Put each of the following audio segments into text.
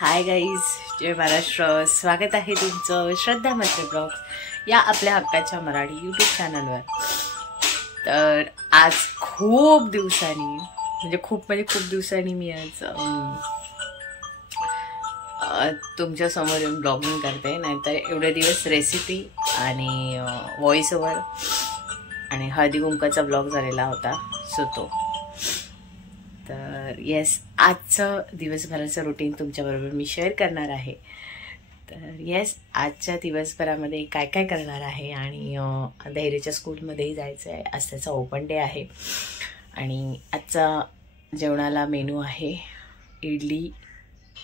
Hi guys, जय महाराष्ट्र. स्वागत आहे तुमचं श्रद्धा म्हात्रे ब्लॉग्स या आपल्या हक्काच्या मराठी यूट्यूब चॅनलवर. तर आज खूप दिवसांनी मी आज तुमच्या समोर येऊन ब्लॉगिंग करते. नाहीतर एवढे दिवस रेसिपी आणि व्हॉइस ओव्हर आणि हळदी कुंकाचा ब्लॉग झालेला होता तो. तर येस, आजचं दिवसभराचं रुटीन तुमच्याबरोबर मी शेअर करणार आहे. तर येस, आजच्या दिवसभरामध्ये काय काय करणार आहे आणि धैर्यच्या स्कूलमध्येही जायचं आहे. आज त्याचा ओपन डे आहे आणि आजचा जेवणाला मेनू आहे इडली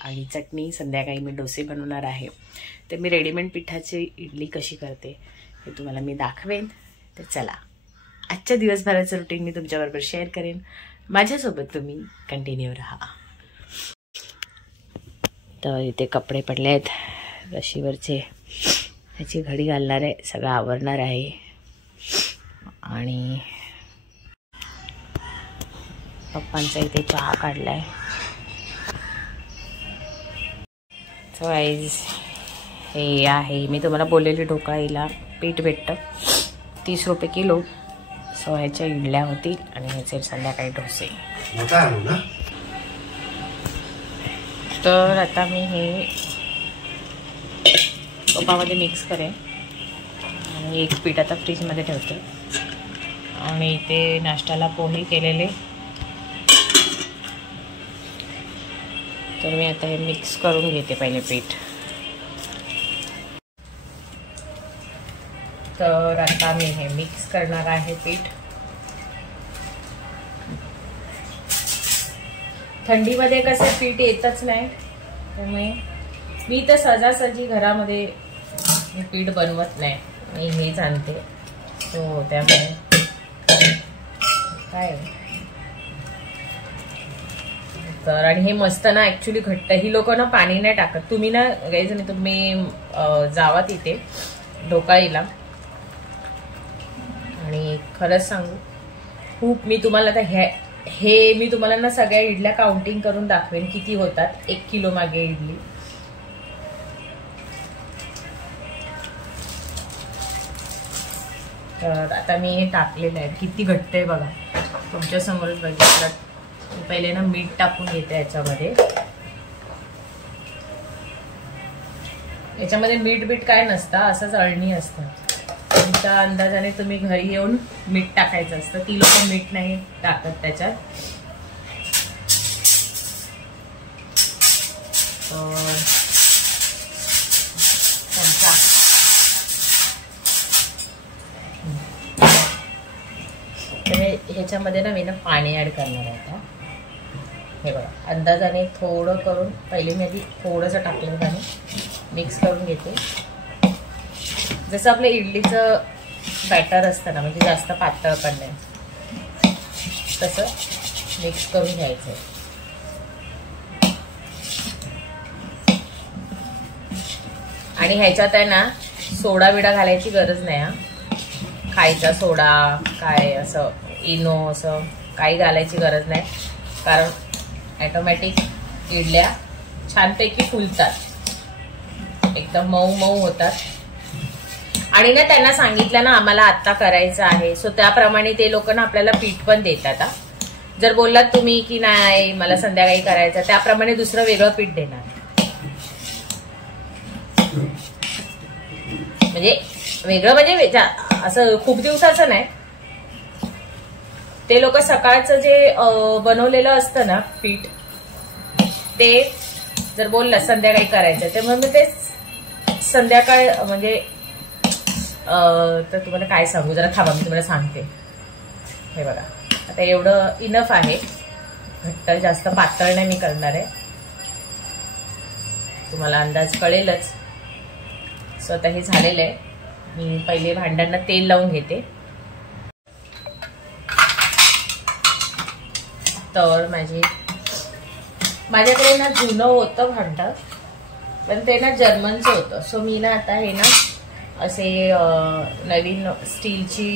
आणि चटणी. संध्याकाळी मी डोसे बनवणार आहे. तर मी रेडीमेड पिठाची इडली कशी करते हे तुम्हाला मी दाखवेन. तर चला, आजच्या दिवसभराचं रुटीन मी तुमच्याबरोबर शेअर करेन. माझ्यासोबत तुम्ही कंटिन्यू राहा. तर इथे कपडे पडले आहेत रशीवरचे, ह्याची घडी घालणार आहे, सगळं आवरणार आहे. आणि पप्पांचा इथे चहा काढलाय. सो गाईज, हे आहे मी तुम्हाला बोललेली ढोकळाईला पीठ भेटतं 30 रुपये किलो. सो ह्याच्या इडल्या होतील आणि ह्याचे संध्याकाळी डोसे. तर आता मी हे कपामध्ये मिक्स करेन आणि एक पीठ आता फ्रीजमध्ये ठेवते. आणि इथे नाश्त्याला पोहे केलेले. तर मी आता हे मिक्स करून घेते पहिले पीठ. तर आता मी हे मिक्स करणार आहे पीठ. थंडीमध्ये कसं पीठ येतच नाही, त्यामुळे मी तर सहजासहजी घरामध्ये पीठ बनवत नाही, मी हेच आणते. सो त्यामुळे काय तर, आणि हे मस्त ना ॲक्च्युली घट्ट. ही लोक ना पाणी नाही टाकत. तुम्ही ना गाईज, नाही तुम्ही जावा तिथे ढोकळाईला आणि खरंच सांगू, खूप मी तुम्हाला आता हे मी तुम्हाला ना सगळ्या इडल्या काउंटिंग करून दाखवेन किती होतात 1 किलो मागे इडली. तर आता मी हे टाकलेलं आहे. किती घट्ट आहे बघा, तुमच्या समोरच बघितलं. पहिले ना मीठ टाकून घेते याच्यामध्ये. याच्यामध्ये मीठ काय नसतं, असंच अळणी असतं. तुमच्या अंदाजाने तुम्ही घरी येऊन मीठ टाकायचं असतं. ती लोक मीठ नाही टाकत त्याच्यात. ह्याच्यामध्ये ना मी ना पाणी ऍड करणार आहे आता. हे बघा, अंदाजाने थोडं करून पहिले मी आधी थोडंसं टाकलं पाणी, मिक्स करून घेते. जसं आपलं इडलीचं बॅटर असतं ना, म्हणजे जास्त पातळ पण नाही, तसं मिक्स करून घ्यायचं. आणि ह्याच्यात आहे ना सोडा बिडा घालायची गरज नाही. खायचा सोडा काय असं इनो असं काही घालायची गरज नाही, कारण ऑटोमॅटिक इडल्या छानपैकी फुलतात, एकदम मऊ मऊ होतात. आणि ना त्यांना सांगितलं ना आम्हाला आत्ता करायचं आहे, सो त्याप्रमाणे ते लोक ना आपल्याला पीठ पण देतात. जर बोललात तुम्ही की नाही मला संध्याकाळी करायचं, त्याप्रमाणे दुसरं वेगळं पीठ देणार. म्हणजे वेगळं म्हणजे असं खूप दिवसाचं नाही. ते लोक सकाळचं जे बनवलेलं असतं ना पीठ, ते जर बोललं संध्याकाळी करायचं, ते म्हणून ते संध्याकाळ म्हणजे तर तुम्हाला काय सांगू, जरा थांबा मी तुम्हाला सांगते. हे बघा, आता एवढं इनफ आहे. घट्ट जास्त पातळ नाही मी करणार आहे, तुम्हाला अंदाज कळेलच. स्वतः हे झालेलं आहे. मी पहिले भांड्यांना तेल लावून घेते. तर माझ्याकडे ना जुनं होतं भांड, पण ते ना जर्मनचं होतं. सो मी ना आता हे ना असे नवीन स्टीलची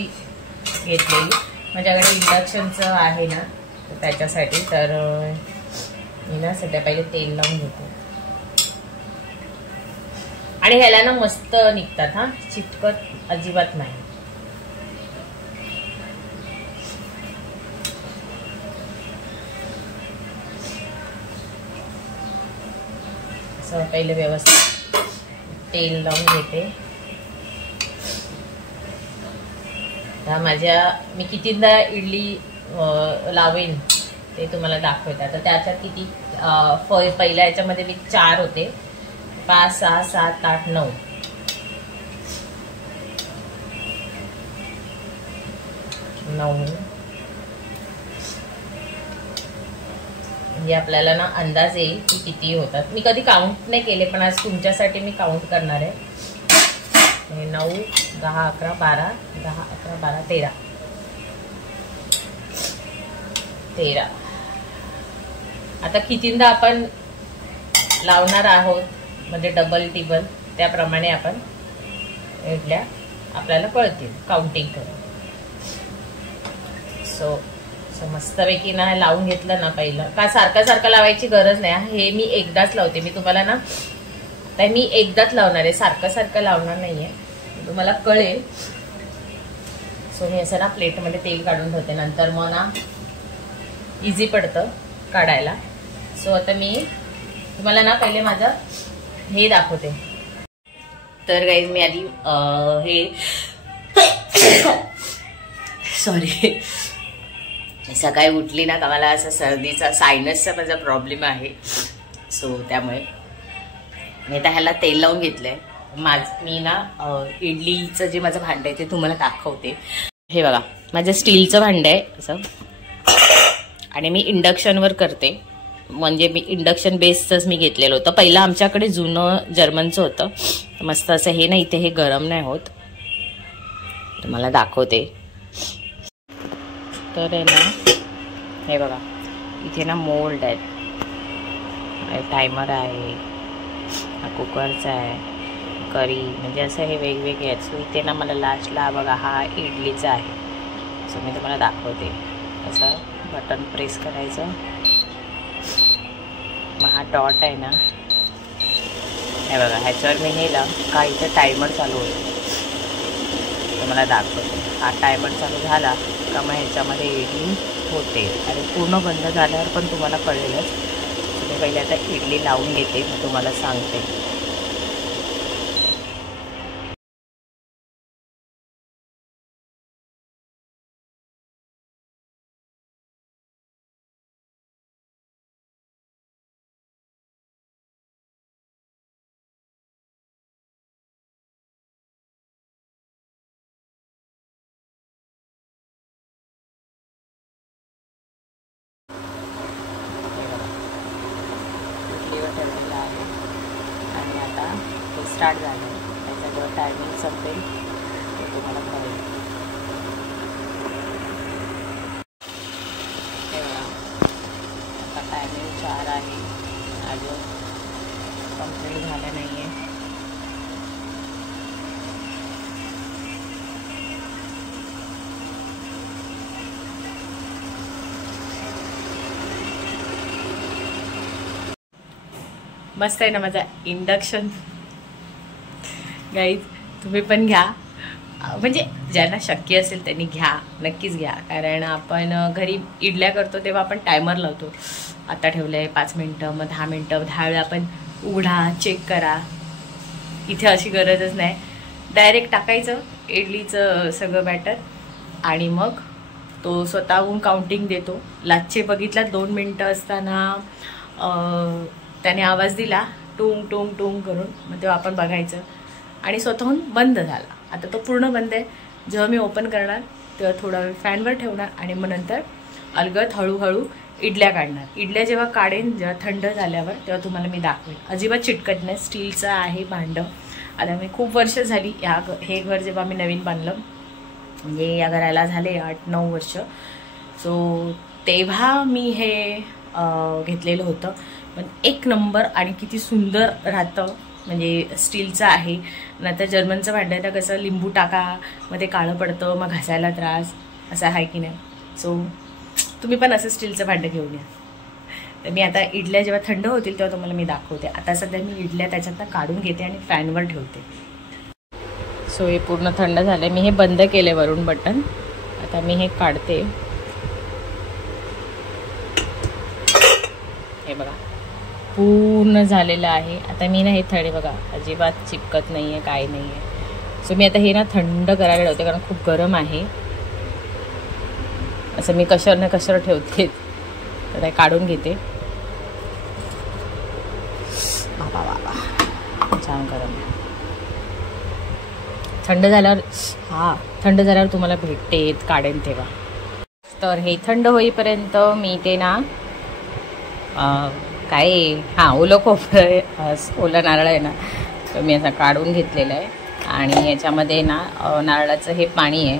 घेतलेली. माझ्याकडे इंडक्शनचं आहे ना त्याच्यासाठी. तर मी ना सध्या पहिले तेल लावून घेते. आणि ह्याला ना मस्त निघतात हा, चिटकत अजिबात नाही. असं पहिले व्यवस्थित तेल लावून घेते. मी कितीदा इडली लावेन ते तुम्हाला दाखवते. आता त्याच्यात किती पहिल्या याच्यामध्ये मी 4 होते, 5, 6, 7, 8, 9. म्हणजे आपल्याला ना अंदाज येईल की किती होतात. मी कधी काउंट नाही केले, पण आज तुमच्यासाठी मी काउंट करणार आहे. 9, 10, 11, 12, 10, 11, 12, 13. आता कितींदा आपण लावणार आहोत म्हणजे डबल टिबल त्याप्रमाणे आपण इडल्या आपल्याला कळतील काउंटिंग करून. सो मस्तपैकी ना लावून घेतलं ना पहिलं. का सारखं लावायची गरज नाही. हे मी एकदाच लावते. मी तुम्हाला ना आता मी एकदाच लावणार आहे, सारखं लावणार नाहीये, तुम्हाला कळेल. सो मी असं ना प्लेटमध्ये तेल काढून ठेवते, नंतर मग ना इझी पडतं काढायला. सो आता मी तुम्हाला ना पहिले माझं हे दाखवते. तर गाईज मी आधी हे सॉरी सकाळी उठली ना का मला असं सर्दीचा सायनसचा माझा प्रॉब्लेम आहे. सो त्यामुळे मी आता ह्याला तेल लावून घेतलंय. मी ना इडलीचं जे माझं भांडं आहे ते तुम्हाला दाखवते. हे बघा माझं स्टीलचं भांडं आहे असं, आणि मी इंडक्शनवर करते. म्हणजे मी इंडक्शन बेसचंच मी घेतलेलं होतं. पहिलं आमच्याकडे जुनं जर्मनचं होतं, मस्त असं. हे ना इथे हे गरम नाही होत, तुम्हाला दाखवते. तर आहे ना हे बघा इथे ना मोल्ड आहेत, टायमर आहे, हा कुकरचा आहे, करी म्हणजे असं हे वेगवेगळे आहेत. सो इथे ना मला लास्टला बघा हा इडलीचा आहे. सो मी तुम्हाला दाखवते. असं बटन प्रेस करायचं, मग हा डॉट आहे ना हे बघा ह्याच्यावर मी नेलं का इथे टायमर चालू होतो. तुम्हाला दाखवते. हा टायमर चालू झाला का मग ह्याच्यामध्ये इडली होते, आणि पूर्ण बंद झाल्यावर पण तुम्हाला कळेलच. मी पहिले आता इडली लावून घेते, मी तुम्हाला सांगते. ठेवलेला आहे आणि आता ते स्टार्ट झालं. त्याचा जेव्हा टायमिंग संपेल ते तुम्हाला कळेल. हे बघा आता टायमिंग 4 आहे, अजून कंप्लीट झालं नाही आहे. मस्त आहे ना माझा इंडक्शन. गाईज तुम्ही पण घ्या, म्हणजे ज्यांना शक्य असेल त्यांनी घ्या, नक्कीच घ्या. कारण आपण घरी इडल्या करतो तेव्हा आपण टायमर लावतो. आता ठेवलं आहे 5 मिनटं, मग 10 मिनटं, 10 वेळा आपण उघडा, चेक करा. इथे अशी गरजच नाही. डायरेक्ट टाकायचं इडलीचं सगळं बॅटर, आणि मग तो स्वतःहून काउंटिंग देतो. लाचचे बघितला 2 मिनटं असताना त्याने आवाज दिला टुंग टुंग टुंग करून, मग तेव्हा आपण बघायचं, आणि स्वतःहून बंद झाला. आता तो पूर्ण बंद आहे. जेव्हा मी ओपन करणार तेव्हा थोडा वेळ फॅनवर ठेवणार, आणि मग नंतर अलगद हळूहळू इडल्या काढणार. इडल्या जेव्हा काढेन, जेव्हा थंड झाल्यावर, तेव्हा तुम्हाला मी दाखवेन. अजिबात चिटकत नाही. स्टीलचं आहे भांडं. आता मी खूप वर्ष झाली हे घर जेव्हा मी नवीन बांधलं, म्हणजे या घराला झाले 8-9 वर्ष. सो तेव्हा मी हे घेतलेलं होतं. पण एक नंबर, आणि किती सुंदर राहतं. म्हणजे स्टीलचं आहे. नंतर जर्मनचं भांडं आहे तर कसं लिंबू टाका मग ते काळं पडतं, मग घासायला त्रास, असं आहे की नाही. सो तुम्ही पण असं स्टीलचं भांडं घेऊन या. तर मी आता इडल्या जेव्हा थंड होतील तेव्हा तुम्हाला मी दाखवते. आता सध्या मी इडल्या त्याच्यातनं काढून घेते आणि फॅनवर ठेवते. सो हे पूर्ण थंड झाले. मी हे बंद केले वरून बटन. आता मी हे काढते. हे बघा पूर्ण झालेलं आहे. आता मी ना हे थंडे बघा अजिबात चिपकत नाही आहे, काही नाही आहे. सो मी आता हे ना थंड करायला ठेवते कारण खूप गरम आहे. असं मी कशावर ना कशावर ठेवते. तर ते काढून घेते. बाबा बाबा छान गरम. थंड झाल्यावर तुम्हाला भेटते काढेन तेव्हा. तर हे थंड होईपर्यंत मी ते ना ओलं खोबरं ओलं नारळ आहे ना, तर मी असं काढून घेतलेलं आहे. आणि याच्यामध्ये ना नारळाचं हे पाणी आहे,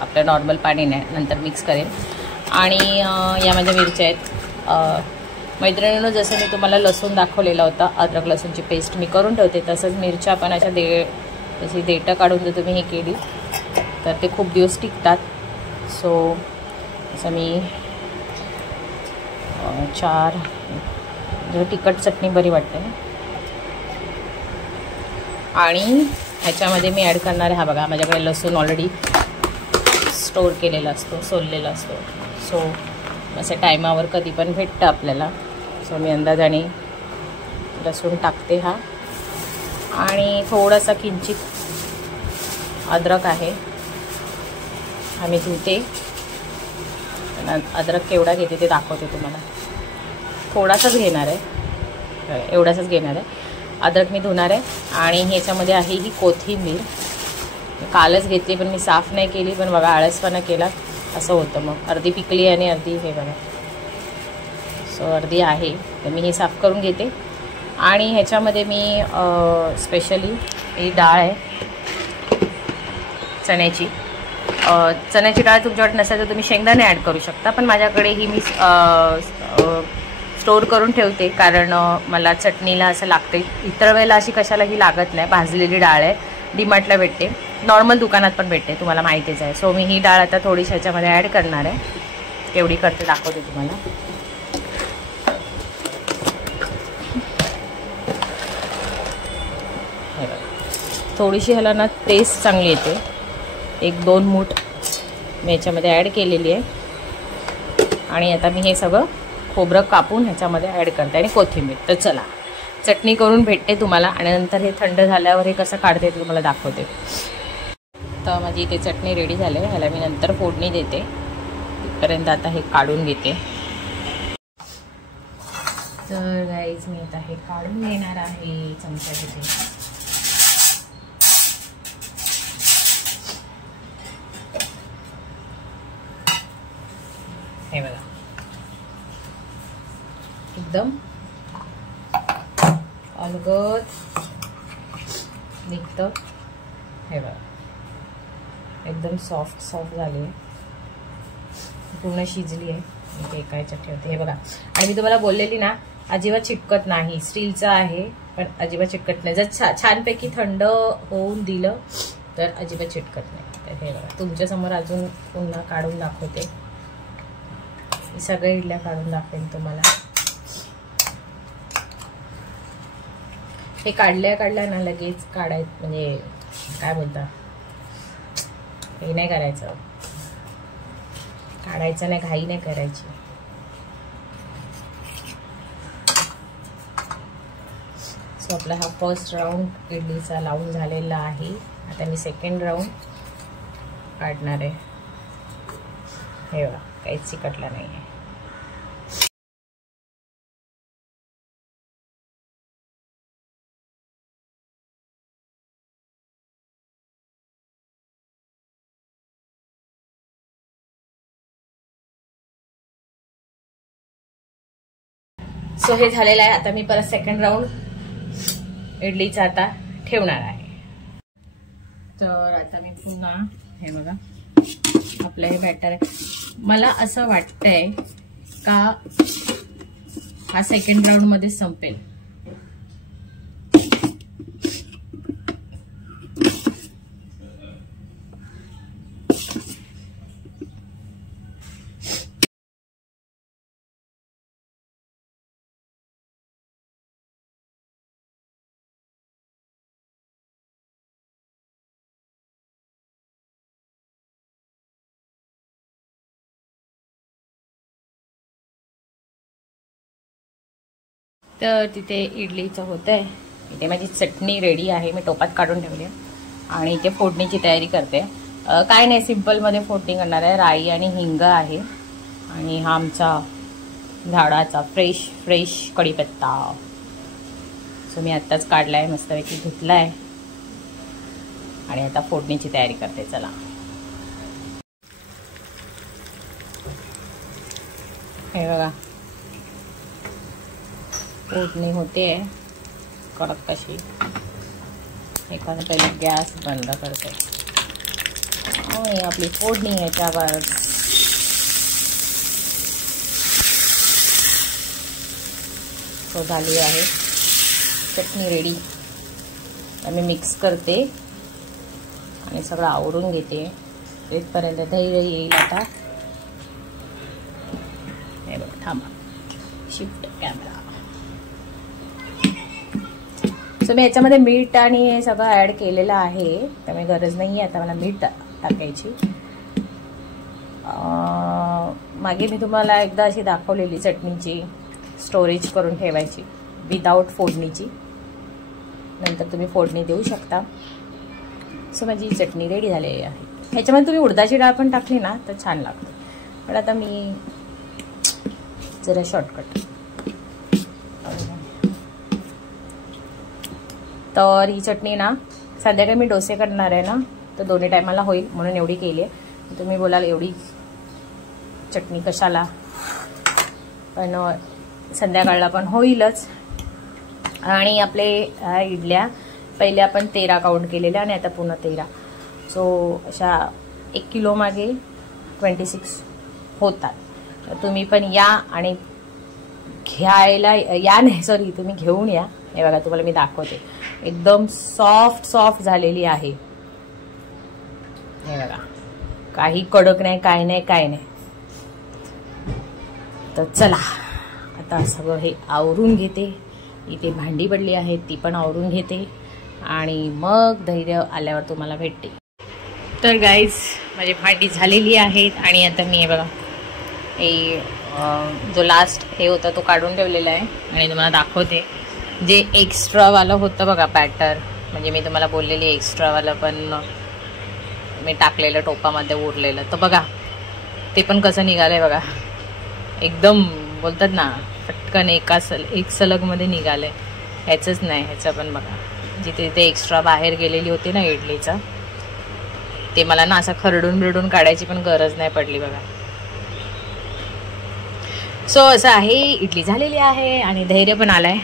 आपलं नॉर्मल पाणी नाही, नंतर मिक्स करेन. आणि यामध्ये मिरच्या आहेत. मैत्रिणीनं जसं मी तुम्हाला लसूण दाखवलेला होता, अद्रक लसूणची पेस्ट मी करून ठेवते, तसंच मिरच्या पण अशा त्याची देठं काढून जर तुम्ही हे केली तर ते खूप दिवस टिकतात. सो असं मी 4 तिखट चटणी बरी वाटते ना. आणि ह्याच्यामध्ये मी ॲड करणार आहे, हा बघा माझ्याकडे लसूण ऑलरेडी स्टोअर केलेला असतो, सोललेला असतो. सो असं टायमावर कधी पण भेटतं आपल्याला. सो मी अंदाजाने लसूण टाकते हा. आणि थोडासा किंचित अद्रक आहे, आम्ही धुते. अद्रक केवढा घेते ते दाखवते तुम्हाला. थोडासाच घेणार आहे, एवढासाच घेणार आहे. अद्रक मी धुणार आहे. आणि ह्याच्यामध्ये आहे ही कोथिंबीर. कालच घेतली पण मी साफ नाही केली, पण बघा आळसपणा केला असं होतं. मग अर्धी पिकली आणि अर्धी हे बघा. सो अर्धी आहे, तर मी हे साफ करून घेते. आणि ह्याच्यामध्ये मी स्पेशली ही डाळ आहे चण्याची. चण्याची डाळ तुमच्याकडे नसेल तर तुम्ही शेंगदाणे ॲड करू शकता, पण माझ्याकडे ही मी स्टोअर करून ठेवते कारण मला चटणीला असं लागते. इतर वेळेला अशी कशालाही लागत नाही. भाजलेली डाळ आहे, डीमार्टला भेटते, नॉर्मल दुकानात पण भेटते, तुम्हाला माहितीच आहे. सो मी ही डाळ आता थोडीशी ह्याच्यामध्ये ॲड करणार आहे. केवढी करते दाखवते तुम्हाला. थोडीशी ह्याला ना टेस्ट चांगली येते. 1-2 मूठ मी याच्यामध्ये ॲड केलेली आहे. आणि आता मी हे सगळं खोबरं कापून ह्याच्यामध्ये ॲड करते आणि कोथिंबीर. तर चला चटणी करून भेटते तुम्हाला आणि नंतर हे थंड झाल्यावर हे कसं काढते ते तुम्हाला दाखवते. तर माझी इथे चटणी रेडी झाली आहे. ह्याला मी नंतर फोडणी देते. तिथपर्यंत आता हे काढून घेते. तर गाईज मी आता हे काढून घेणार आहे चमचा घेते. हे बघा एकदम अलगद निघतं. हे बघा एकदम सॉफ्ट झाली आहे, पूर्ण शिजली आहे. मी ते एका ह्याच्यात ठेवते. हे बघा. आणि मी तुम्हाला बोललेली ना अजिबात चिटकत नाही. स्टीलचं आहे पण अजिबात चिटकत नाही. जर छानपैकी थंड होऊन दिलं तर अजिबात चिटकत नाही. तर हे बघा तुमच्यासमोर अजून पुन्हा काढून दाखवते. सगळे इडल्या काढून दाखवेन तुम्हाला. हे काढल्या ना लगेच म्हणजे काय बोलता, हे नाही करायचं, काढायचं नाही, घाई नाही करायची. सो आपला हा फर्स्ट राऊंड इडलीचा लावून झालेला आहे. आता मी सेकंड राऊंड काढणार आहे. हे बघा काहीच चिकटला नाही आहे. सो हे झालेलं आहे. आता मी परत सेकंड राऊंड इडलीचा आता ठेवणार आहे. तर आता मी पुन्हा हे बघा आपलं हे बॅटर आहे. मला असं वाटतंय का हा सेकंड राऊंड मध्ये संपेल. तर तिथे इडलीचं होतं आहे. इथे माझी चटणी रेडी आहे, मी टोपात काढून ठेवली आहे. आणि इथे फोडणीची तयारी करते. काय नाही, सिम्पलमध्ये फोडणी करणार आहे. राई आणि हिंग आहे आणि हा आमचा झाडाचा फ्रेश कढीपत्ता. सो मी आत्ताच काढला आहे, मस्तपैकी धुतला आहे आणि आता फोडणीची तयारी करते. चला, हे बघा फोडणी होते कडक कशी. एखादं पहिले गॅस बंद करते आणि आपली फोडणी याच्यावर तो झाली आहे. चटणी रेडी. मी मिक्स करते आणि सगळं आवरून घेते. इथपर्यंत धैर्य येईल. आता हे बघा, थांबा, शिफ्ट कॅमेरा. सो मी याच्यामध्ये मीठ आणि हे सगळं ॲड केलेलं आहे, त्यामुळे गरज नाही आहे आता मला मीठ टाकायची. मागे मी तुम्हाला एकदा अशी दाखवलेली चटणीची स्टोरेज करून ठेवायची विदाऊट फोडणीची. नंतर तुम्ही फोडणी देऊ शकता. सो माझी चटणी रेडी झालेली आहे. ह्याच्यामध्ये तुम्ही उडदाची डाळ पण टाकली ना तर छान लागते, पण आता मी जरा शॉर्टकट. तर ही चटणी ना संध्याकाळी मी डोसे करणार आहे ना, तर दोन्ही टायमाला होईल म्हणून एवढी केली आहे. तुम्ही बोलाल एवढी चटणी कशाला, पण संध्याकाळला पण होईलच. आणि आपले इडल्या पहिले आपण 13 काउंट केलेल्या आणि आता पुन्हा 13. सो अशा 1 किलो मागे 26 होतात. तर तुम्ही पण या आणि घ्यायला या, नाही सॉरी, तुम्ही घेऊन या. हे बघा, तुम्हाला मी दाखवते. एकदम सॉफ्ट झालेली आहे. हे बघा, काही कडक नाही, काय नाही. तर चला आता सगळं हे आवरून घेते. इथे भांडी पडली आहेत, ती पण आवरून घेते आणि मग धैर्य आल्यावर तुम्हाला भेटते. तर गाईज, माझी भांडी झालेली आहेत आणि आता मी हे बघा, हे जो लास्ट हे होता तो काढून ठेवलेला आहे आणि तुम्हाला दाखवते. जे एक्स्ट्रावालं होतं बघा बॅटर, म्हणजे मी तुम्हाला बोललेली एक्स्ट्रावालं पण मी टाकलेलं टोपामध्ये उरलेलं, तर बघा ते पण कसं निघालंय बघा. एकदम बोलतात ना पटकन एक सलगमध्ये निघालंय. ह्याचंच नाही, ह्याचं पण बघा. जिथे ते एक्स्ट्रा बाहेर गेलेली होती ना इडलीचा, ते मला ना असं खरडून काढायची पण गरज नाही पडली बघा. सो असं आहे, इडली झालेली आहे आणि धैर्य पण आलाय.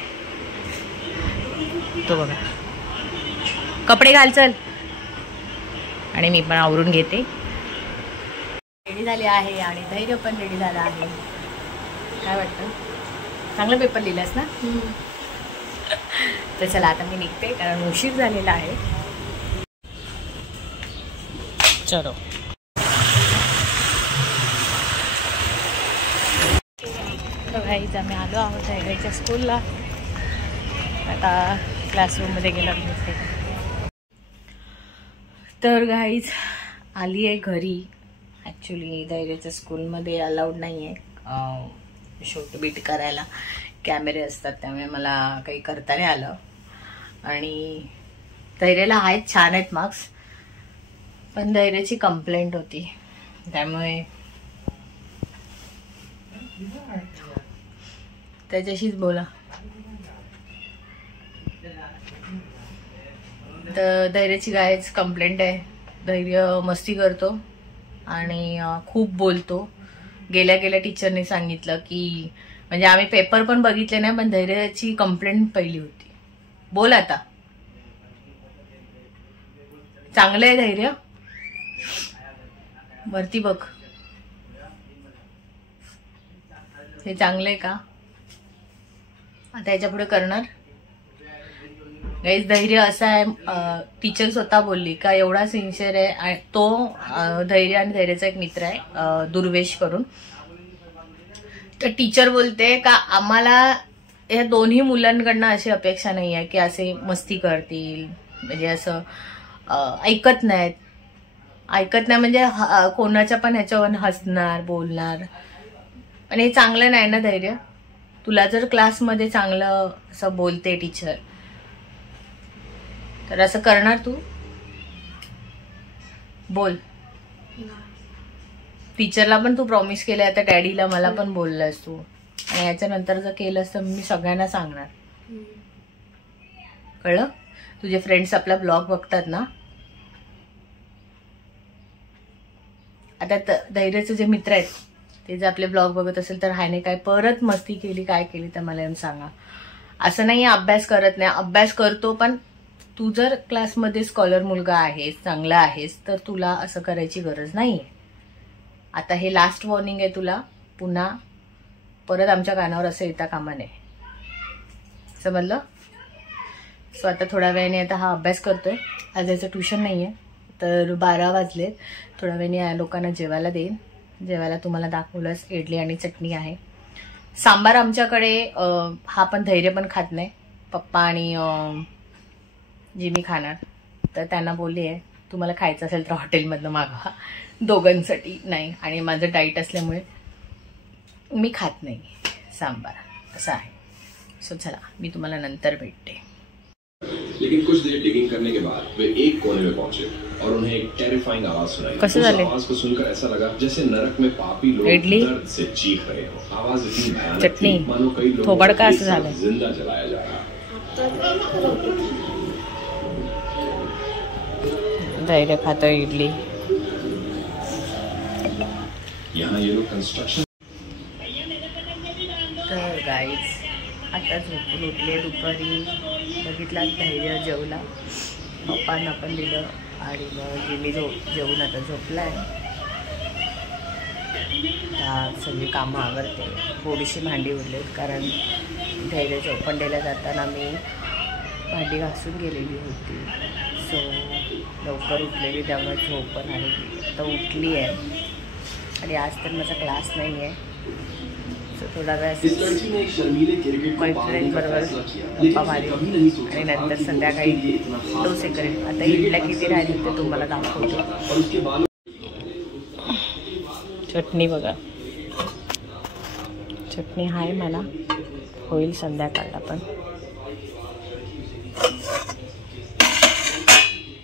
तो बघा, कपडे घाल चल. आणि मी पण आवरून घेते. रेडी झाली आहे आणि धैर्य पण रेडी झाला आहे. काय वाटतं, चांगला पेपर लिहिलास ना? तर चला आता मी निघते, कारण उशीर झालेला आहे. चलो, गाईज आम्ही आलो आहोत धैर्याच्या स्कूलला. आता क्लासरूममध्ये गेलो. तर गाईज आली आहे घरी. ॲक्च्युली धैर्याच्या स्कूलमध्ये अलाउड नाही आहे शूट बीट करायला, कॅमेरे असतात, त्यामुळे मला काही करता नाही आलं. आणि धैर्याला आहेत, छान आहेत मार्क्स, पण धैर्याची कंप्लेंट होती, त्यामुळे त्याच्याशीच बोला. तर धैर्याची गायच कंप्लेंट आहे. धैर्य मस्ती करतो आणि खूप बोलतो. गेल्या टीचरने सांगितलं की, म्हणजे आम्ही पेपर पण बघितले नाही, पण धैर्याची कंप्लेंट पहिली होती. बोल आता. चांगलं आहे धैर्य, वरती बघ. हे चांगलं आहे का? आता याच्या पुढे करणार. गाईज धैर्य असा आहे, टीचर स्वतः बोलली का एवढा सिन्सिअर आहे. तो धैर्य आणि धैर्याचा एक मित्र आहे दुर्वेश करून. तर टीचर बोलते का आम्हाला या दोन्ही मुलांकडनं अशी अपेक्षा नाही आहे की असे मस्ती करतील, म्हणजे असं ऐकत नाही म्हणजे कोणाच्या पण ह्याच्यावर हसणार बोलणार. आणि हे चांगलं नाही ना धैर्य. तुला जर क्लासमध्ये चांगलं असं बोलते टीचर तर असं करणार तू? बोल. टीचरला पण तू प्रॉमिस केलंय, आता डॅडीला मला पण बोललास तू, आणि याच्यानंतर जर केलंस तर मी सगळ्यांना सांगणार. कळलं? तुझे फ्रेंड्स आपला ब्लॉग बघतात ना, आता धैर्यचे जे मित्र आहेत ते जर आपले ब्लॉग बघत असेल तर हायने काय परत मस्ती केली, काय केली तर मला सांगा. असं नाही अभ्यास करत नाही, अभ्यास करतो, पण तू जर क्लासमध्ये स्कॉलर मुलगा आहेस, चांगला आहेस, तर तुला असं करायची गरज नाहीये. आता हे लास्ट वॉर्निंग आहे तुला, पुन्हा परत आमच्या कानावर असं येता कामा नये, समजलं? सो आता थोड्या वेळाने आता हा अभ्यास करतोय, आज याचं ट्युशन नाहीये, तर 12 वाजलेत. थोड्या वेळाने या लोकांना जेवायला देईन. जेवायला तुम्हाला दाखवलंच, इडली आणि चटणी आहे. सांबार आमच्याकडे हा पण धैर्य पण खात नाही, पप्पा आणि जी मी खाणार, तर त्यांना बोलली आहे तुम्हाला खायचं असेल तर हॉटेलमधनं मागवा, दोघांसाठी नाही. आणि माझं डाईट असल्यामुळे मी खात नाही सांबार, असं आहे. सो चला मी तुम्हाला नंतर भेटते. लेकिन कुछ देर डिगिंग करने के बाद वे एक कोने में पहुंचे और उन्हें एक टेरिफाइंग आवाज सुनाई. उस आवाज को सुनकर ऐसा लगा जैसे नरक में पापी लोग दर्द से चीख रहे हो. आवाज इतनी भयानक थी मानो कई लोगों को जिंदा जलाया जा रहा. धैर्य खाता इडली. यहाँ ये लोग कंस्ट्रक्शन. तर गाईज आता झोपून उठले. दुपारी बघितला धैर्य जेवला, पप्पांना पण दिलं, आणि मग मी जेवून आता झोपलाय. सगळी कामं आवरते. थोडीशी भांडी उरलेत, कारण धैर्य झोपंडेला जाताना मी भांडी घासून गेलेली होती. सो लवकर उठलेली, त्यामुळे झोप पण आलेली. आता उठली आहे, आणि आज तर माझा क्लास नाही आहे. सो थोडा वेळ मैत्रिणी बरोबर गप्पा मारी, आणि नंतर संध्याकाळी डोसे करेन. आता इडल्या किती राहिली ते तुम्हाला दाखवतो. चटणी बघा, चटणी आहे मला, होईल संध्याकाळला पण.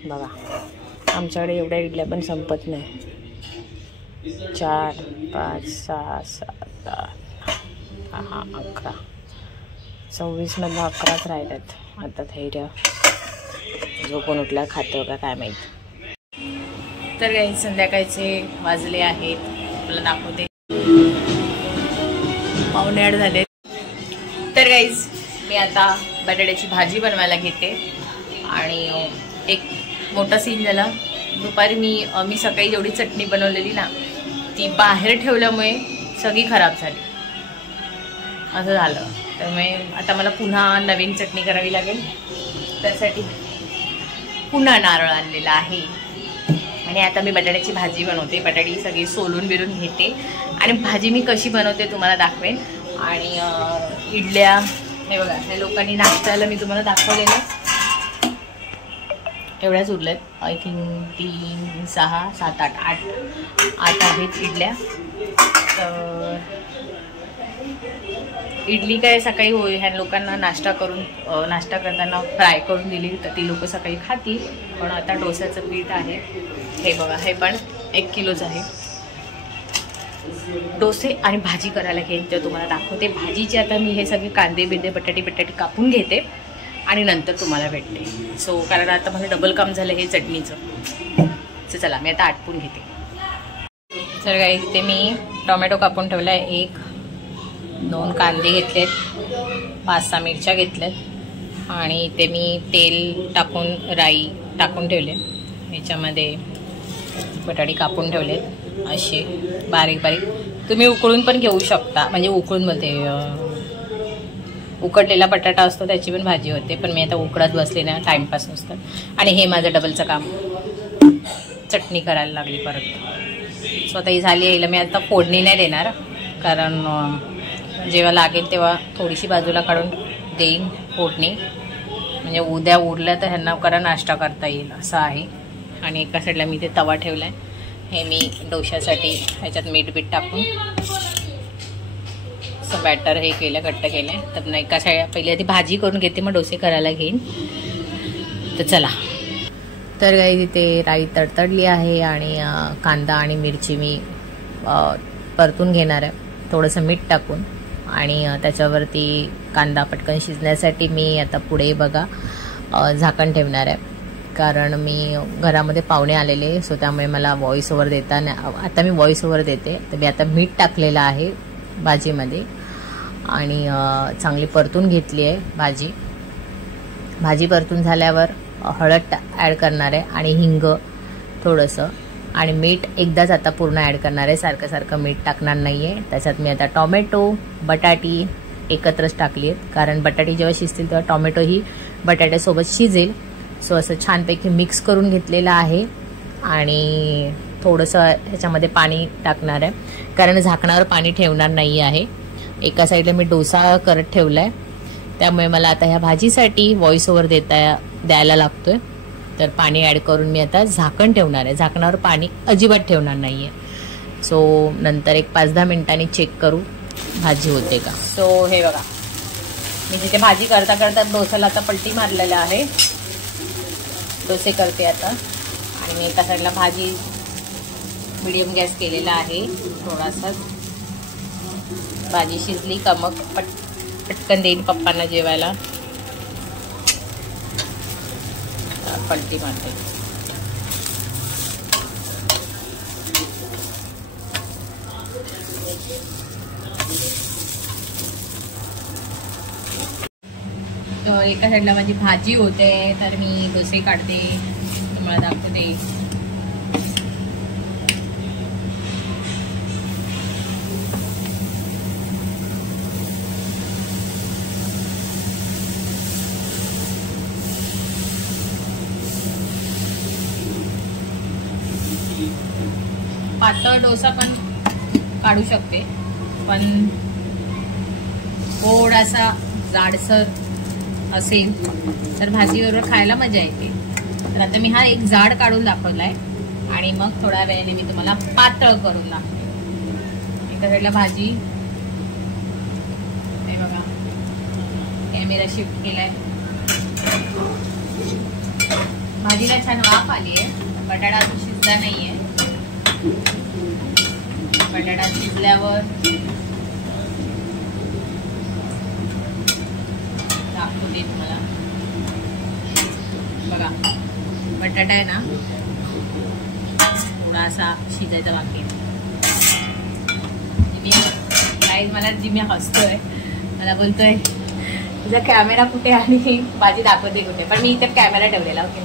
बघा आमच्याकडे एवढ्या इडल्या पण संपत नाही. 4, 5, 6, 7, 8, 11, 26 मधलं 11च राहिल्यात. आता धैर्य झोपून उठला, खातो का काय माहीत. तर काही संध्याकाळचे वाजले आहेत, मला दाखवते. 9:15 झाले. तर गाईज मी आता बटाट्याची भाजी बनवायला घेते. आणि एक मोठा सीन झाला. दुपारी मी सकाळी जेवढी चटणी बनवलेली ना, ती बाहेर ठेवल्यामुळे सगळी खराब झाली, असं झालं. त्यामुळे आता मला पुन्हा नवीन चटणी करावी लागेल. त्यासाठी पुन्हा नारळ आणलेला आहे. आणि आता मी बटाट्याची भाजी बनवते. बटाटी सगळी सोलून बिरून घेते, आणि भाजी मी कशी बनवते तुम्हाला दाखवेन. आणि इडल्या हे बघा, ह्या लोकांनी नाश्त्याला मी तुम्हाला दाखवलेलं, एवढ्याच उरल्यात. आय थिंक 3, 6, 7, 8 आहेत इडल्या. तर इडली काय सकाळी ह्या लोकांना नाश्ता करताना फ्राय करून दिली तर ती लोक सकाळी खातील. पण आता डोस्याचं पीठ आहे, हे बघा, हे पण 1 किलोचं आहे. डोसे आणि भाजी करायला घेईन ते तुम्हाला दाखवते. भाजीचे आता मी हे सगळे कांदे बिंदे बटाटी कापून घेते, आणि नंतर तुम्हाला भेटते. सो कारण आता मला डबल काम झालं हे चटणीचं. सो चला मी आता आटपून घेते. तर काय इथे मी टोमॅटो कापून ठेवला आहे, 1, 2 कांदे घेतलेत, 5-6 मिरच्या घेतल्यात, आणि इथे मी तेल टाकून राई टाकून ठेवले. याच्यामध्ये बटाटे कापून ठेवलेत असे बारीक बारीक. तुम्ही उकळून पण घेऊ शकता, म्हणजे उकळून मध्ये उकडलेला बटाटा असतो त्याची पण भाजी होते, पण मी आता उकडत बसले ना, टाइमपास नसतं. आणि हे माझं डबलचं काम, चटणी करायला लागली परत. स्वतःही झाली आहे. मी आता फोडणी नाही देणार, कारण जेव्हा लागेल तेव्हा थोडीशी बाजूला काढून देईन फोडणी, म्हणजे उद्या उरलं तर ह्यांना करा नाश्ता करता येईल असं आहे. आणि एका साईडला मी ते तवा ठेवला आहे, हे मी डोश्यासाठी ह्याच्यात मीठ टाकून थोडंसं बॅटर हे केलं, घट्ट केलं. तर नाही का पहिले आधी भाजी करून घेते, मग डोसे करायला घेईन. तर चला. तर काही तिथे राई तडतडली आहे आणि कांदा आणि मिरची मी परतून घेणार आहे थोडंसं मीठ टाकून. आणि त्याच्यावरती कांदा पटकन शिजण्यासाठी मी आता पुढे बघा झाकण ठेवणार आहे. कारण मी घरामध्ये पाहुणे आलेले, सो त्यामुळे मला व्हॉइस ओव्हर देताना आता मी व्हॉइस ओव्हर देते. तर मी आता मीठ टाकलेलं आहे भाजीमध्ये आणि चांगली परतून घेतली आहे भाजी. भाजी परतून झाल्यावर हळद ॲड करणार आहे आणि हिंग थोडंसं आणि मीठ एकदाच आता पूर्ण ॲड करणार आहे. सारखं सारखं मीठ टाकणार नाही आहे. त्याच्यात मी आता टॉमॅटो बटाटी एकत्रच टाकली आहेत, कारण बटाटे जेव्हा शिजतील तेव्हा टॉमॅटोही बटाट्यासोबत शिजेल. सो असं छानपैकी मिक्स करून घेतलेलं आहे आणि थोडंसं ह्याच्यामध्ये पाणी टाकणार आहे, कारण झाकणावर पाणी ठेवणार नाही आहे. एका साईडला मी डोसा करत ठेवला आहे, त्यामुळे मला आता ह्या भाजीसाठी व्हॉइस ओव्हर द्यायला लागतोय. तर पाणी ॲड करून मी आता झाकण ठेवणार आहे. झाकणावर पाणी अजिबात ठेवणार नाही आहे. सो नंतर एक 5-10 मिनिटांनी चेक करू भाजी होते का. सो हे बघा, मी जिथे भाजी करता करता डोस्याला आता पलटी मारलेलं आहे. डोसे करते आता. आणि मी एका साईडला भाजी मीडियम गॅस केलेला आहे. थोडासा भाजी शिजली का मग पटकन देईन पप्पांना जेवायला. पलटी मारते. तर एका साईडला माझी भाजी होते, तर मी डोसे काढते, तुम्हाला दाखवते. पातळ डोसा पण काढू शकते, पण थोडासा जाडसर असेल तर भाजीबरोबर खायला मजा येते. तर आता मी हा एक जाड काढून दाखवलाय आणि मग थोड्या वेळाने मी तुम्हाला पातळ करून दाखवते. एका साईडला भाजी हे बघा, कॅमेरा शिफ्ट केलाय. भाजीला छान वाफ आली आहे. बटाटा अजून शिजला नाहीये. बटाटा शिजल्यावर दाखवते तुम्हाला. बघा, बटाटा आहे ना थोडासा शिजायचा बाकी आहे. मला जी मी हसतोय, मला बोलतोय तुझा कॅमेरा कुठे आणि भाजी दाखवते कुठे, पण मी इथे कॅमेरा ठेवलेला. ओके,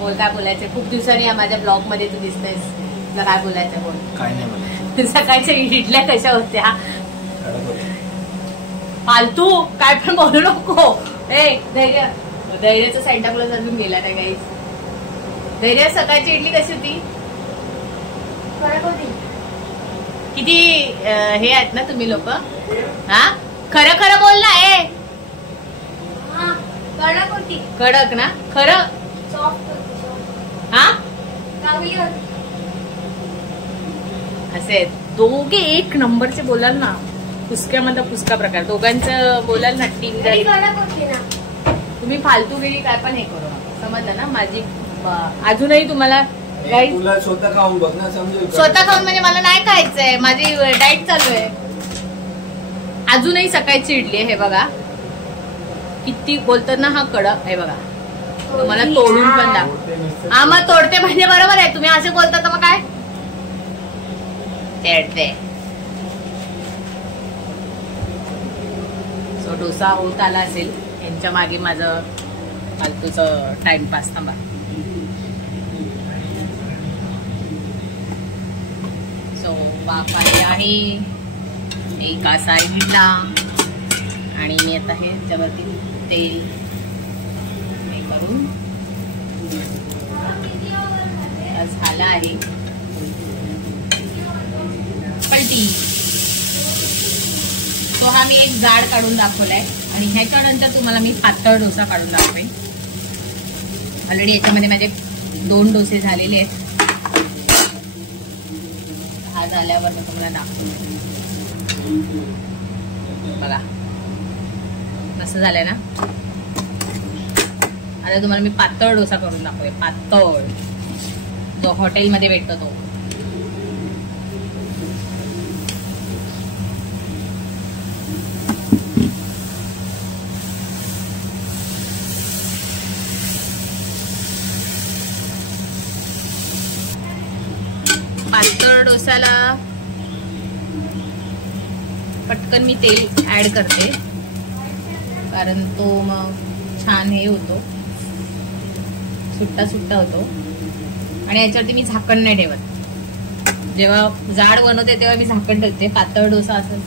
बोल काय बोलायचं. खूप दिवसांनी माझ्या ब्लॉग मध्ये तू दिसतेस, तुला काय बोलायचं बोल. काय नाही, सकाळच्या इडल्या कशा होत्या, फालतू काय पण बोलू नको. धैर्याचा सेंटा क्लॉज अजून गेला नाही गाईस. धैर्य सकाळची इडली कशी होती? किती हे आहेत ना तुम्ही लोक. हा, खरं खरं बोल ना. कडक होती. कडक ना, खरं. हा, असे दोघे एक नंबरचे बोलाल ना. पुसक्यामधला पुसका प्रकार दोघांचं बोलाल ना. टीम तुम्ही फालतूगिरी काय पण हे करू नका, समजलं ना. माझी अजूनही तुम्हाला स्वतः खाऊन बघ ना, समजेल. स्वतः खाऊन म्हणजे मला नाही खायचंय, माझी डाएट चालू आहे. अजूनही सकाळची इडली आहे. हे बघा किती बोलतात ना. हा कडक आहे बघा, तुम्हाला तोडून पण दाखव. हा, मग तोडते म्हणजे बरोबर आहे. तुम्ही असे बोलता तर मग काय तेडते. सो डोसा होत आला असेल. यांच्या मागे माझं फालतूचं टाइमपास. थांबा, सो वाफ आली आहे एका साईडला आणि मी आता हे त्यावरती तेल हे करून झालं आहे पलटी. तो हा मी एक जाड काढून दाखवलाय आणि ह्याच्यानंतर तुम्हाला मी पातळ डोसा काढून दाखवेन. ऑलरेडी याच्यामध्ये माझे 2 डोसे झालेले आहेत. हा झाल्यावर मी तुम्हाला दाखवते. बघा मस्त झालंय ना. आता तुम्हाला मी पातळ डोसा करून दाखवते, पातळ जो हॉटेलमध्ये भेटतो तो. पातळ डोसाला पटकन मी तेल ऍड करते, कारण तो मग छान हे होतो, सुट्टा सुट्टा होतो. आणि याच्यावरती मी झाकण नाही ठेवत. जेव्हा जाड बनवते तेव्हा मी झाकण ठेवते. पातळ डोसा असं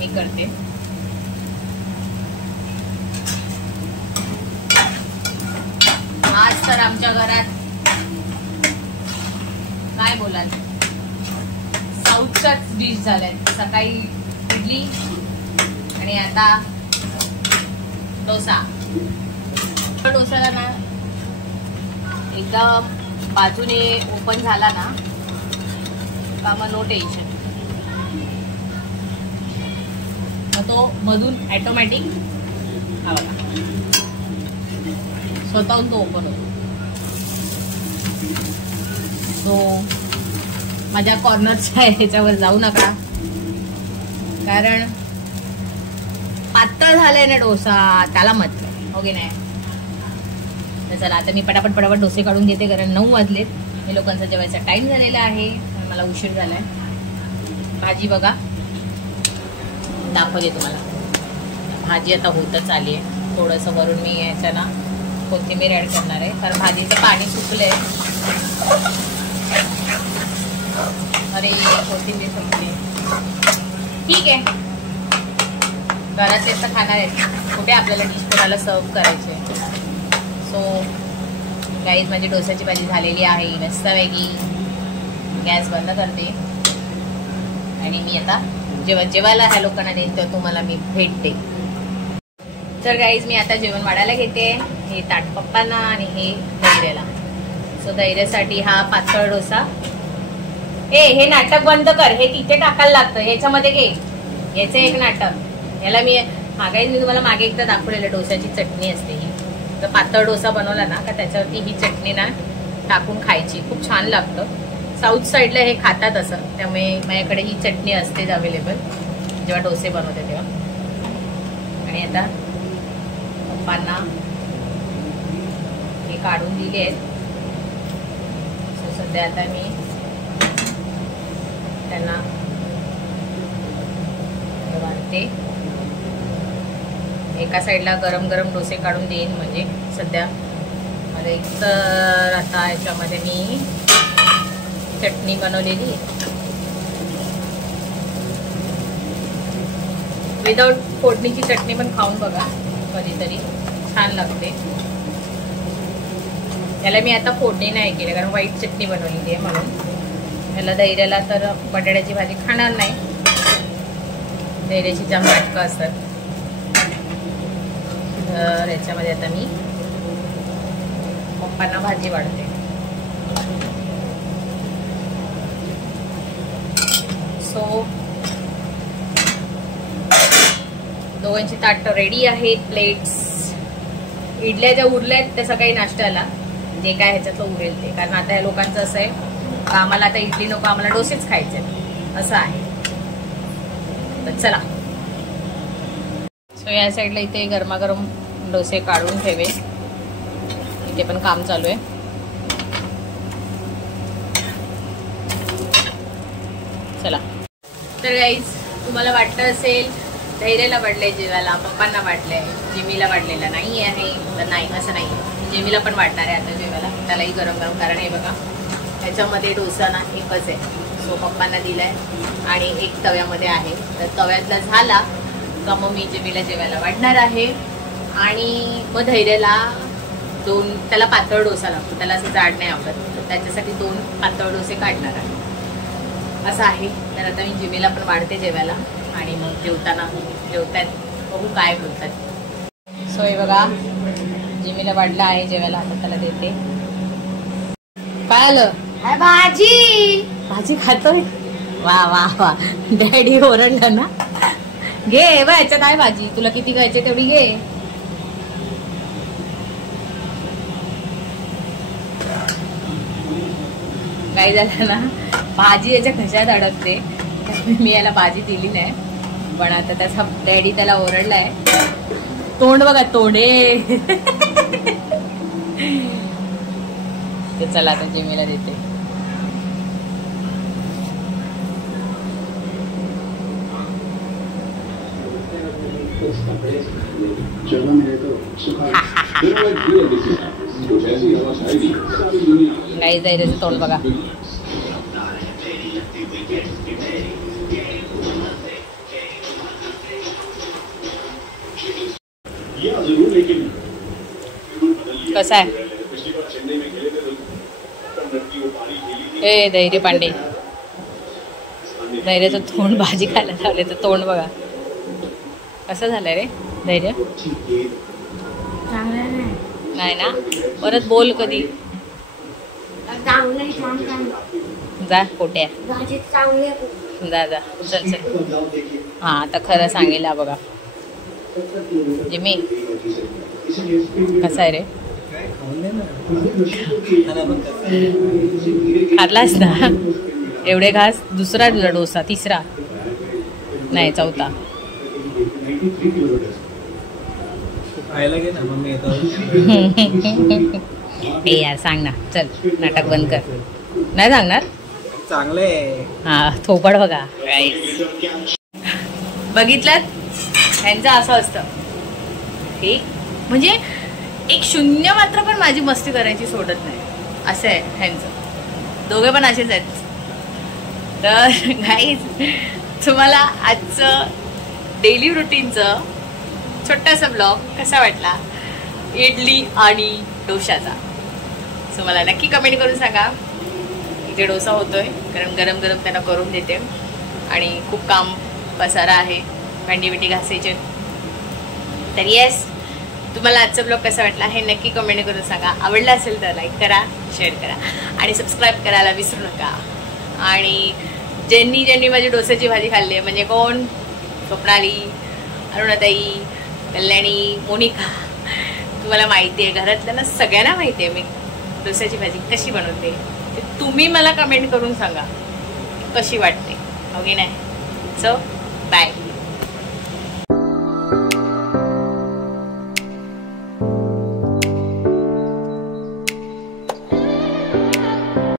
हे करते. आज तर आमच्या घरात काय बोलाल, साऊथच्याच डिश झाल्यात. सकाळी इडली आणि आता डोसा. डोसाला ना एकदा बाजूने ओपन झाला ना का मग नो टेन्शन. मग तो मधून ऑटोमॅटिक स्वतःहून तो ओपन होतो. तो माझ्या कॉर्नरच्या ह्याच्यावर जाऊ नका, कारण पातळ झालाय ना डोसा, त्याला मतलब हो की नाही. तर चला आता मी पटापट पटापट डोसे काढून घेते, कारण 9 वाजलेत. हे लोकांचा जेवायचा टाइम झालेला आहे, मला उशीर झालाय. भाजी बघा दाखवते तुम्हाला. भाजी आता होतच आली आहे. थोडंसं वरून मी याच्या ना कोथिंबीर ऍड करणार आहे, कारण भाजीचं पाणी सुकलंय. अरे कोथिंबीर संपली. ठीक आहे, घरात तेच तर खाणार आहेत, कुठे आपल्याला डिश कोणाला सर्व करायचे. सो गाईज माझी डोस्याची भाजी झालेली आहे मस्तपैकी. गॅस बंद करते आणि मी आता जेवायला ह्या लोकांना देईन तेव्हा तुम्हाला मी भेटते. तर गाईज मी आता जेवण वाढायला घेते. हे ताट पप्पांना आणि हे धैर्याला. सो धैर्यासाठी हा पातळ डोसा. हे नाटक बंद कर, हे तिथे टाकायला लागतं, याच्यामध्ये घे. याचं एक नाटक. याला मी तुम्हाला मागे एकदा दाखवलेलं, डोस्याची चटणी असते ही. तर पातळ डोसा बनवला ना का त्याच्यावरती ही चटणी ना टाकून खायची, खूप छान लागतं. साऊथ साईडला हे खातात असं, त्यामुळे माझ्याकडे ही चटणी असतेच अवेलेबल जेव्हा डोसे बनवते तेव्हा. आणि आता पप्पांना हे काढून दिले आहेत. सध्या आता मी त्यांना वाढते. एका साईडला गरम गरम डोसे काढून देईन, म्हणजे सध्या मला एक तर आता याच्यामध्ये मी चटणी बनवलेली विदाउट फोडणीची चटणी पण खाऊन बघा, कधीतरी छान लागते. याला मी आता फोडणी नाही केली, कारण व्हाईट चटणी बनवलेली आहे म्हणून. याला धैर्याला तर बटाट्याची भाजी खाणार नाही, धैर्याची जाम नाटकं असतात. तर याच्यामध्ये आता मी पप्पांना भाजी वाढते. सो दोघांची ताट रेडी आहेत. प्लेट्स इडल्या ज्या उरल्यात त्या सकाळी नाश्त्याला जे काय ह्याच्यातलं उरेल ते, कारण आता या लोकांचं असं आहे का आम्हाला आता इडली नको, आम्हाला डोसेच खायचे असं आहे. तर चला. सो या साईडला इथे गरमागरम डोसे काढून ठेवे, इथे पण काम चालू आहे. चला. तर गाईज तुम्हाला वाटलं असेल धैर्याला वाढलंय जेवायला, पप्पांना वाढलंय, जिमीला वाढलेला नाही आहे. तर नाही, असं नाही, जिमीला पण वाढणार आहे आता जेवायला, त्यालाही गरम गरम. कारण हे बघा ह्याच्यामध्ये डोसा ना एकच आहे, सो पप्पांना दिलाय आणि एक तव्यामध्ये आहे. तर तव्यातला झाला का मग मी जिमीला जेवायला वाढणार आहे. आणि मग धैर्याला त्याला पातळ डोसा लागतो, त्याला असं जाड नाही आवडत, तर त्याच्यासाठी 2 पातळ डोसे काढणार आहे असं आहे. तर आता मी जिमीला पण वाढते जेवायला आणि मग जेवतात बघू काय बोलतात. सो हे बघा जिमीला वाढलं आहे जेवायला, आता त्याला देते. काय आलं? भाजी खातोय. वा वा वा, डॅडी ओरडलं ना, घे बा, याच्यात आहे भाजी, तुला किती खायची तेवढी घे. काय झालं ना, भाजी याच्या खिशात अडकते, मी याला भाजी दिली नाही. पण आता त्याचा डॅडी त्याला ओरडलाय. तोंड बघा, तोंडे. ते चला आता जिमीला देते. गाईज आहे त्याचं तोंड बघा. कसा आहे ए धैर्य पांडे? धैर्याचं तोंड भाजी खायला लावले तर तोंड बघा कसं झालंय रे धैर्य. नाही ना, परत बोल कधी. जा कोट्या, जा जा, चल चल. हा आता खरं सांगेल बघा. जिमी कसा आहे रे? खाल्लास ना एवढे घास? दुसरा तुझा डोसा, तिसरा नाही, चौथा. ए यार सांग ना, चल नाटक बंद कर. नाही सांगणार? चांगले हा थोपड बघा. बघितलं, ह्यांचं असं असतं. ठीक, म्हणजे एक शून्य मात्र पण माझी मस्ती करायची सोडत नाही, असं आहे ह्यांचं. दोघे पण असेच आहेत. तर गाईज, तुम्हाला आजचं डेली रुटीनचं छोटासा ब्लॉग कसा वाटला, इडली आणि डोशाचा? सो मला नक्की कमेंट करून सांगा. इथे डोसा होतोय, कारण गरम गरम त्यांना करून देते आणि खूप काम पसारा आहे, भांडी बिंडी घासायचे. तर येस, तुम्हाला आजचा ब्लॉग कसा वाटला हे नक्की कमेंट करून सांगा. आवडला असेल तर लाईक करा, शेअर करा आणि सबस्क्राईब करायला विसरू नका. आणि ज्यांनी माझी डोस्याची भाजी खाल्ली आहे, म्हणजे कोण? स्वप्नाली, अरुणाताई, कल्याणी, मोनिका, तुम्हाला माहिती आहे, घरातल्यांना सगळ्यांना माहिती आहे मी डोस्याची भाजी कशी बनवते. ते तुम्ही मला कमेंट करून सांगा कशी वाटते, हो की नाही? So bye.